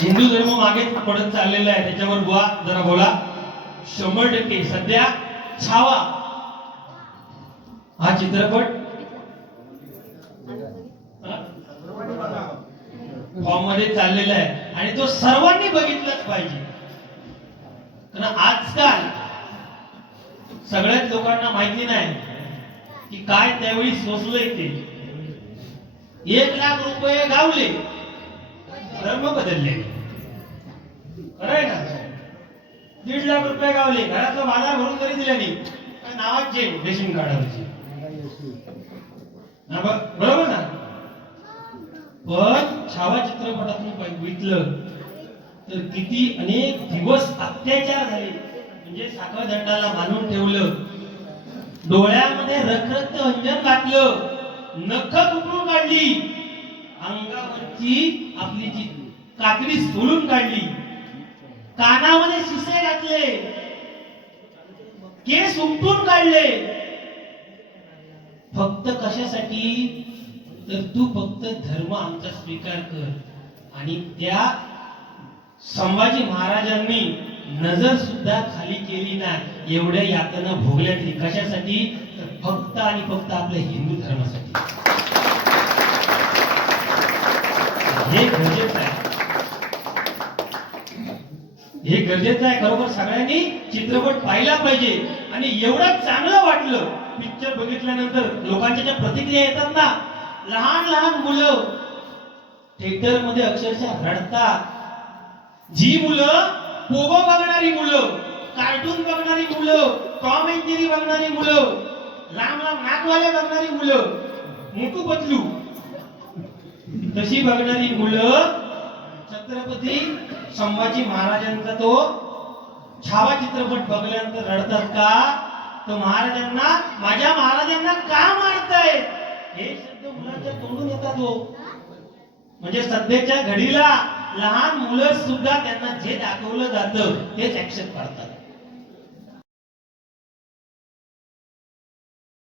हिंदू धर्म मागे पडत चाललेला आहे त्याच्यावर बुवा जरा बोला. शंभर टक्के. सध्या छावा. हा चित्रपट. फॉर्ममध्ये चाललेला आहे. आणि तो सर्वांनी बघितलाच पाहिजे. कारण आजकाल सगळ्याच लोकांना माहिती नाही की काय त्यावेळी सोसलंय ते. एक लाख रुपये गावले. धर्म बदलले. खरं आहे ना? दीड लाख रुपये गावले. घराचा बाजार भरून तरी दिला नाही. नावात जे रेशन कार्डावरची. बरोबर ना? पण छावा चित्रपटातून बघितलं तर किती अनेक दिवस अत्याचार झाले. म्हणजे साखर दंडाला बांधून ठेवलं. डोळ्यामध्ये रखरक्त अंजन घातलं नख कुठून काढली. अंगावरची आपली जी कात्री सोडून काढली. कानामध्ये शिसे घातले. केस उपटून काढले. फक्त कशासाठी? तर तू फक्त धर्म आमचा स्वीकार कर. आणि त्या संभाजी महाराजांनी नजर सुद्धा खाली केली नाही. एवढ्या यातना भोगल्या कशासाठी? तर फक्त आणि फक्त आपल्या हिंदू धर्मासाठी. हे गरजेचं आहे. हे गरजेचं आहे खरोखर सगळ्यांनी चित्रपट पाहिला पाहिजे. आणि एवढं चांगलं वाटलं पिक्चर बघितल्यानंतर लोकांच्या ज्या प्रतिक्रिया येतात ना लहान लहान मुलं थिएटरमध्ये अक्षरशः रडतात. जी मुलं पोगो बघणारी मुलं कार्टून बघणारी मुलं टॉम अँड जेरी बघणारी मुलं लांब लांब नाकवाल्या बघणारी मुलं मोठू पतलू तशी बघणारी मुलं? छत्रपती संभाजी महाराजांचा तो छावा चित्रपट बघल्यानंतर रडतात का? तो महाराजांना माझ्या महाराजांना का मारताय हे शब्द मुलांच्या तोंडून येतात हो. म्हणजे सध्याच्या घडीला लहान मुलं सुद्धा त्यांना जे दाखवलं जातं तेच ऍक्शन करतात